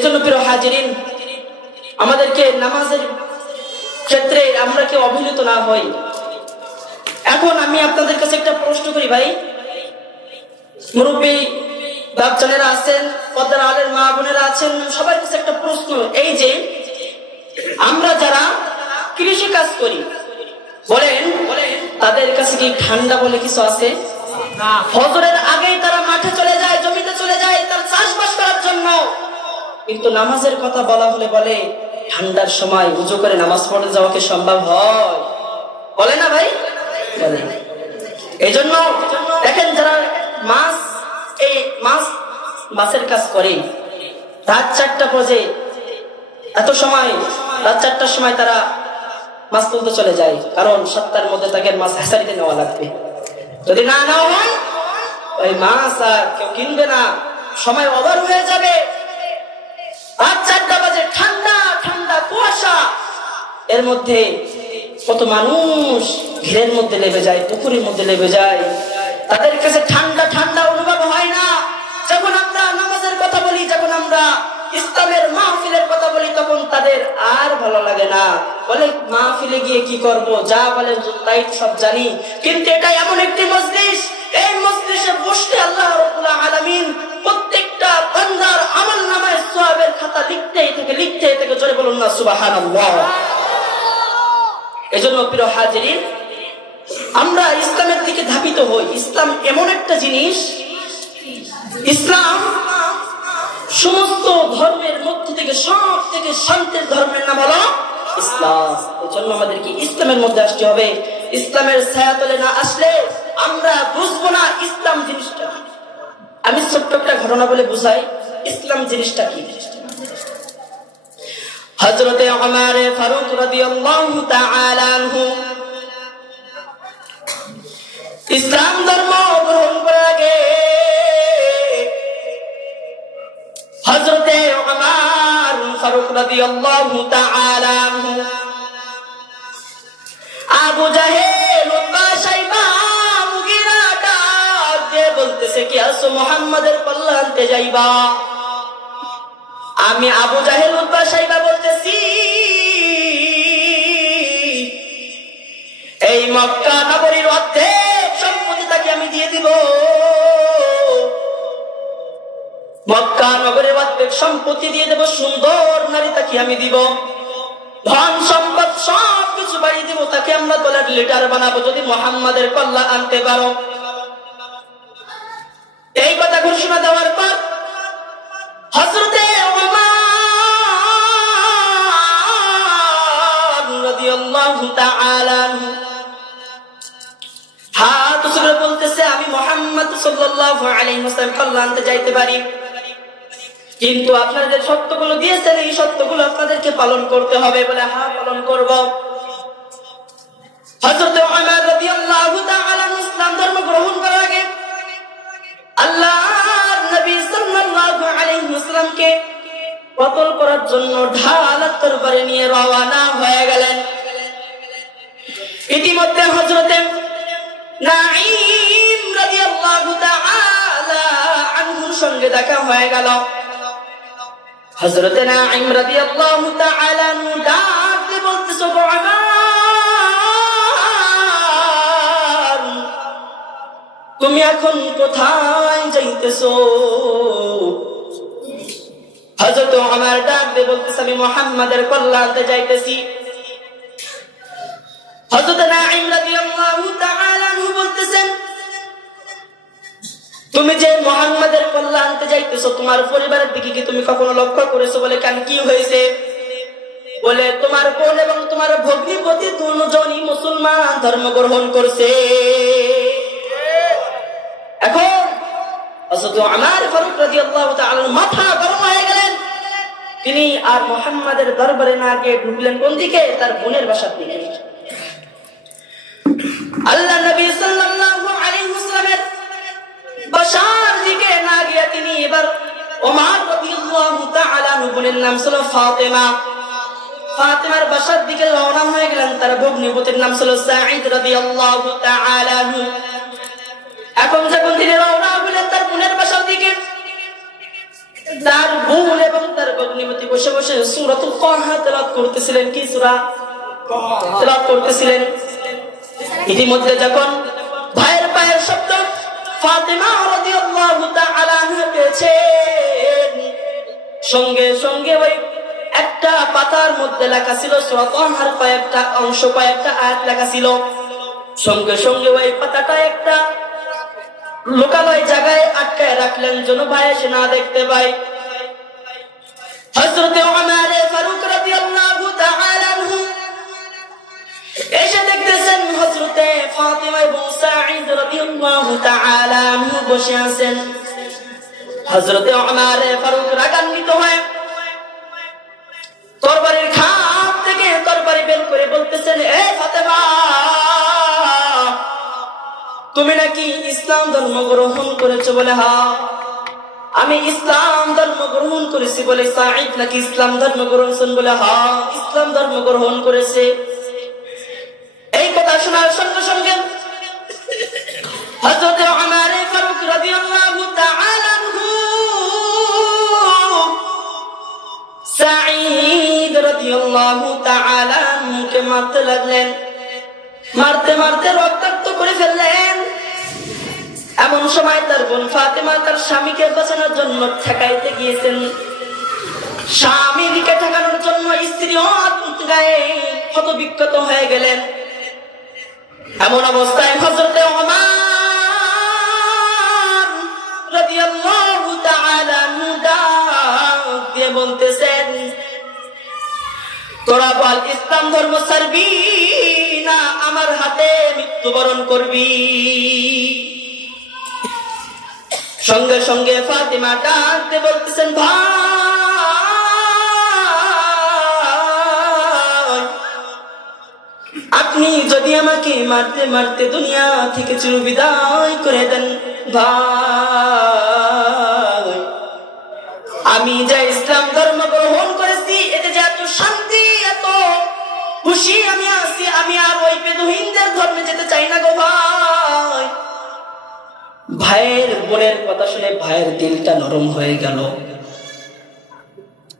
এজন্য প্রিয় হাজিরিন, আমাদেরকে নামাজের ক্ষেত্রে আমরা কেউ অবহেলিত না হই। এখন আমি আপনাদের কাছে একটা প্রশ্ন করি ভাই, মুরব্বী বাপজানেরা আছেন, পর্দার আলের মা বোনেরা আছেন, সবার কাছে একটা প্রশ্ন, এই যে আমরা যারা কৃষি কাজ করি, বলেন তাদের কাছে কি ঠান্ডা বলে কিছু আছে? ফজরের আগেই তারা মাঠে চলে যায়, জমিতে চলে যায় তার চাষবাস করার জন্য, কিন্তু নামাজের কথা বলা হলে বলে ঠান্ডার সময় উজু করে নামাজ পড়ে যাওয়া কি সম্ভব হয়? বলে না ভাই? বলে। এই জন্য দেখেন যারা মাছের কাজ করে, রাত 4টা বাজে, এত সময় রাত 4টার সময় তারা মাছ তুলতে চলে যায়, কারণ 7টার মধ্যে তাকে মাছ হ্যাচারিতে নেওয়া লাগবে। যদি না নেওয়া হয় ওই মাছ আর কেউ কিনবে না, সময় ওভার হয়ে যাবে। রাত 4টা বাজে, ঠান্ডা ঠান্ডা কুয়াশা, এর মধ্যে কত মানুষ ঘেরের মধ্যে লেবে যায়, পুকুরের মধ্যে লেবে যায়, তাদের কাছে ঠান্ডা ঠান্ডা অনুভব হয় না। যখন আমরা নামাজের কথা বলি, যখন আমরা ইসলামের মাহফিলের কথা বলি, তখন তাদের আর ভালো লাগে না, বলে মাহফিলে গিয়ে কি করব, যা বলে তাই সব জানি, কিন্তু এটা এমন একটি মজলিস, এই মজলিসে বসতে আল্লাহ রাব্বুল আলামিন প্রত্যেকটা বান্দার আমলনামায় সওয়াবের খাতা লিখতেই থাকে, জোরে বলুন না সুবহানাল্লাহ। এজন্য প্রিয় হাজিরিন, আমরা ইসলামের দিকে ধাবিত হই। ইসলাম এমন একটা জিনিস, ইসলাম সমস্ত ধর্মের মধ্যে থেকে সব থেকে শান্তির ধর্মের নাম হলো ইসলাম। এজন্য আমাদেরকে ইসলামের মধ্যে আসতে হবে। ইসলামের ছায়াতলে না আসলে আমরা বুঝবো না ইসলাম জিনিসটা। আমি ছোট্ট একটা ঘটনা বলে বুঝাই ইসলাম জিনিসটা কি। হযরতে ওমর ফারুক রাদিয়াল্লাহু তাআলা আনহু ইসলাম ধর্ম গ্রহণ করার আগে হযরতে ওমর ফারুক রাদিয়াল্লাহু তাআলা আনহু আবু জাহেল, উতবা, শাইবা, মুগীরা ডাক দিয়ে বলতেছে কি আসো মুহাম্মাদের পাল্লা আনতে যাইবা? আমি আবু জাহেল, উতবা, শাইবা বলতেছি এই মক্কা নগরীর অর্ধেক সম্পত্তি তাকে আমি দিয়ে দিব, মক্কা নগরীর অর্ধেক সম্পত্তি দিয়ে দেব, সুন্দর নারী তাকে আমি দিব, ধন সম্পদ সব কিছু বাড়ি দিব, তাকে আমরা দলের লিডার বানাবো যদি মুহাম্মাদের কল্লা আনতে পারো। এই কথা ঘোষণা দেওয়ার পর হযরতে ওমর রাদিয়াল্লাহু তাআলা হাত উঠিয়ে বলতেছে আমি মুহাম্মদ সাল্লাল্লাহু আলাইহি ওয়াসাল্লাম কল্লা আনতে যাইতে পারি, কিন্তু আপনারা যে সত্যগুলো দিয়েছেন এই সত্যগুলো আপনাদেরকে পালন করতে হবে। বলে হ্যাঁ পালন করব। হযরত ওমর রাদিয়াল্লাহু তাআলা ইসলাম ধর্ম গ্রহণ করার আগে আল্লাহর নবী সাল্লাল্লাহু আলাইহি ওয়াসাল্লামকে কতল করার জন্য ঢাল তরবারি নিয়ে রওনা হয়ে গেলেন। ইতিমধ্যে হযরতে নাঈম রাদিয়াল্লাহু তাআলা আনহুর সঙ্গে দেখা হয়ে গেল। হযরতে নাঈম রাদিয়াল্লাহু তাআলা আনহু ডাক দিয়ে বলতেছে তুমি এখন কোথায় যাইতেছো? হযরত ওমর ডাক দিয়ে বলতেছে আমি মুহাম্মাদের কল্লা আনতে যাইতেছি। হযরত নাঈম রাদিয়াল্লাহু তাআলা আনহু বলতেছেন তুমি যে মুহাম্মাদের কল্লা আনতে যাইতেছো তোমার পরিবারের দিকে কি তুমি কখনো লক্ষ্য করেছো? বলে কেন, কি হয়েছে? বলে তোমার বোন এবং তোমার ভগ্নিপতি দুজনই মুসলমান ধর্ম গ্রহণ করছে। এখন হযরত ওমর ফারুক রাদিয়াল্লাহু তাআলা মাথা গরম হয়ে গেলেন। তিনি আর মুহাম্মাদের দরবারে না গিয়ে ঢুকলেন কোন দিকে? তার বোনের বাসার দিকে। আল্লাহ নবী সাল্লাল্লাহু আলাইহি ওয়াসাল্লামের বাসার দিকে না গিয়ে তিনি এবার ওমর রাদিয়াল্লাহু তাআলা বোনের নাম ছিল ফাতেমা, ফাতেমার বাসার দিকে রওনা হয়ে গেলেন। তার ভগ্নিপতির নাম ছিল সাঈদ রাদিয়াল্লাহু তাআলা। এখন যখন তিনি রওনা হলেন তার বোনের বাসার দিকে, তার বোন এবং তার ভগ্নিপতি বসে বসে সূরাতুল তাহা তেলাওয়াত করতেছিলেন। কি সূরা তেলাওয়াত করতেছিলেন। ইতিমধ্যে যখন ভাইয়ের পায়ের শব্দ ফাতিমা রাদিয়াল্লাহু তাআলা আনহা পেয়েছেন, সঙ্গে সঙ্গে ওই একটা পাতার মধ্যে লেখা ছিল সূরা তাহার কয়েকটা অংশ, কয়েকটা আয়াত লেখা ছিল। সঙ্গে সঙ্গে ওই পাতাটা একটা লোকালয় জায়গায় আটকায় রাখলেন যেন ভাই এসে না দেখতে পায়। হযরত ওমর ফারুক রাদিয়াল্লাহু তাআলা আনহু এসে দেখতেছেন হযরত ফাতিমা এবং সাঈদ রাদিয়াল্লাহু তাআলা আনহু বসে আছেন। হযরত ওমর ফারুক রাগান্বিত হয়ে তরবারির খাপ থেকে তরবারি বের করে বলতেছেন, এ ফাতেমা, তুমি নাকি ইসলাম ধর্ম গ্রহণ করেছো? বলে হ্যাঁ, আমি ইসলাম ধর্ম গ্রহণ করেছি। বলে সাঈদ নাকি ইসলাম ধর্ম গ্রহণ? বলে হ্যাঁ, ইসলাম ধর্ম গ্রহণ করেছে। এই কথা শোনার সঙ্গে সঙ্গে হযরত ওমর ফারুক রাদিয়াল্লাহু তাআলা আনহু সাঈদ রাদিয়াল্লাহু তাআলা আনহুকে মারতে লাগলেন। মারতে মারতে রক্তাক্ত করে ফেললেন। এমন সময় তার বোন ফাতেমা তার স্বামীকে বাঁচানোর জন্য ঠেকাইতে গিয়েছেন। স্বামীকে ঠেকানোর জন্য স্ত্রীও গায়ে ক্ষতবিক্ষত হয়ে গেলেন। এমন অবস্থায় হযরত ওমর রাদিয়াল্লাহু তাআলা আনহু ডাক দিয়ে বলতেছেন, তোরা বল ইসলাম ধর্ম ছাড়বি না আমার হাতে মৃত্যুবরণ করবি? সঙ্গে সঙ্গে ফাতিমা ডাক দিয়ে বলতেছেন, ভাই, আপনি যদি আমাকে মারতে মারতে দুনিয়া থেকে চিরবিদায় করে দেন, ভাই, আমি যে ইসলাম ধর্ম গ্রহণ করেছি এতে যে এত শান্তি, এত খুশি আমি আছি, আমি আর ওই বেদুইনদের ধর্মে যেতে চাই না গো ভাই। ভাইয়ের বোনের কথা শুনে ভাইয়ের দিলটা নরম হয়ে গেল।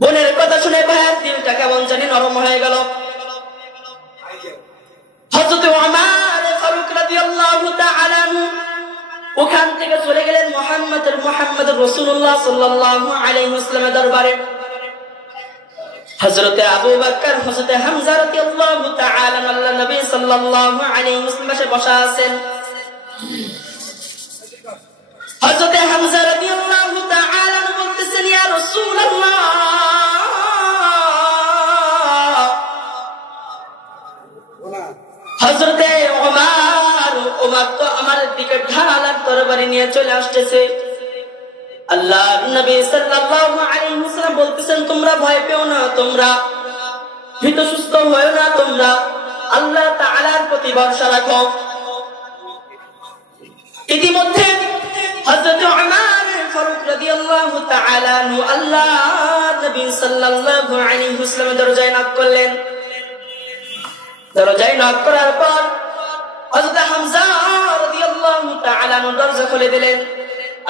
বোনের কথা শুনে ভাইয়ের দিলটা কেমন জানি নরম হয়ে গেল। হযরত ওমর ফারুক রাদিয়াল্লাহু তাআলা আনহু ওখান থেকে চলে গেলেন মুহাম্মদ রাসূলুল্লাহ সাল্লাল্লাহু আলাইহি ওয়াসাল্লামের দরবারে। হযরত আবু বকর, হযরত হামজা রাদিয়াল্লাহু তাআলা আল্লাহ নবী সাল্লাল্লাহু আলাইহি ওয়াসাল্লামের বসা আছেন। হযরত হামজা রাদিয়াল্লাহু তাআলা বলতেছেন, ইয়া রাসূলুল্লাহ, হযরত ওমর তো আমার দিকে ঢালার তরবারি নিয়ে চলে আসতেছে। আল্লাহর নবী সাল্লাল্লাহু আলাইহি ওয়াসাল্লাম বলতেছেন, তোমরা ভয় পেও না, তোমরা ভীত সুস্থ হয়ো না, তোমরা আল্লাহ তাআলার প্রতি ভরসা রাখো। ইতিমধ্যে হযরত ওমর ফারুক রাদিয়াল্লাহু তাআলা আনহু আল্লাহর নবী সাল্লাল্লাহু আলাইহি ওয়াসাল্লামের দরজায় নক করলেন। দরজায় নক করার পর হযরত হামজা রাদিয়াল্লাহু তাআলা আনহু দরজা খুলে দিলেন।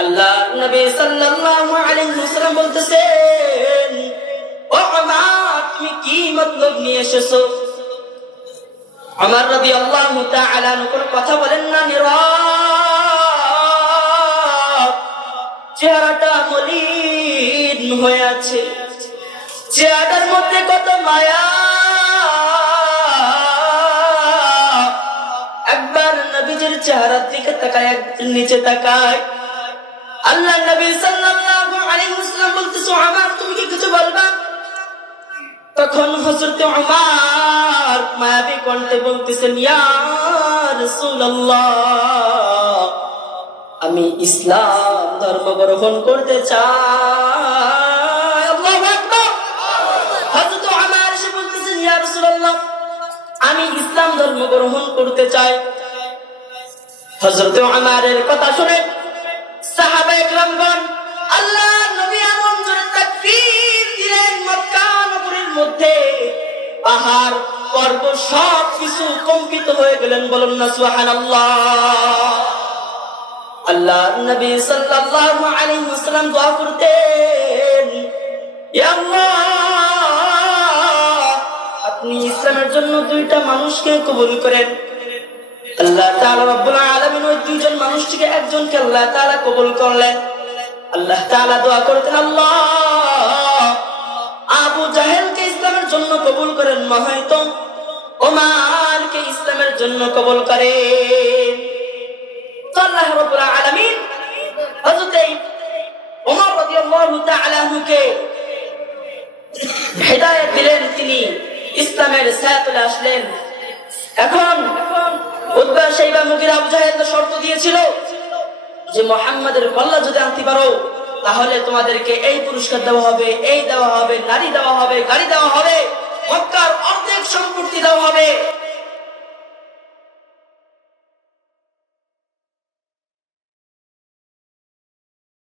আল্লাহর নবী সাল্লাল্লাহু আলাইহি ওয়াসাল্লাম বলতেছেন, ও ওমর, তুমি কি মতলব নিয়ে এসেছো? ওমর রাদিয়াল্লাহু তাআলা আনহু কোনো কথা বলেন না, নীরব। চেহারাটা মলিন হয়ে আছে, চেহারার মধ্যে কত মায়া। একবার নবীজির চেহারার দিকে তাকায়, একবার নিচে তাকায়। আল্লাহ নবী সাল্লাল্লাহু আলাইহি ওয়াসাল্লাম বলতেছে, ওমর, তুমি কি কিছু বলবা? তখন হযরত ওমর মায়াবী কণ্ঠে বলতেছেন, ইয়া রাসূলুল্লাহ, আমি ইসলাম ধর্ম গ্রহণ করতে চাই। আল্লাহু আকবার। হযরত ওমর এসে বলতেছেন, ইয়া রাসূলুল্লাহ, আমি ইসলাম ধর্ম গ্রহণ করতে চাই। হযরত ওমরের কথা শুনে সাহাবায়ে কেরামগণ আল্লাহর নবী এমন জোরে তাকবীর দিলেন, মক্কা নগরীর মধ্যে পাহাড় পর্বত সব কিছু কম্পিত হয়ে গেলেন। বলুন না সুবহানাল্লাহ। আল্লাহর নবী সাল্লাল্লাহু আলাইহি ওয়াসাল্লাম দোয়া করতেন, ইয়া আল্লাহ, আপনি ইসলামের জন্য দুইটা মানুষকে কবুল করেন। আল্লাহ তাআলা রব্বুল আলামিন ওই দুইজন মানুষটিকে একজনকে আল্লাহ তাআলা কবুল করলেন। আল্লাহ তাআলা দোয়া করতেন, আল্লাহ আবু জাহেলকে ইসলামের জন্য কবুল করেন, হয়তো ওমরকে ইসলামের জন্য কবুল করেন। তো আল্লাহ রাব্বুল আলামিন হযরত ওমর রাদিয়াল্লাহু তাআলা আনহুকে হিদায়াত দিলেন, তিনি ইসলামের ছায়াতলে আসলেন। এখন উতবা, শাইবা, মুগীরা, আবু জাহেল শর্ত দিয়েছিল যে মুহাম্মাদের কল্লা যদি আনতে পারো তাহলে তোমাদেরকে এই পুরস্কার দেওয়া হবে, এই দেওয়া হবে, নারী দেওয়া হবে, গাড়ি দেওয়া হবে, মক্কার অর্ধেক সম্পত্তি দেওয়া হবে।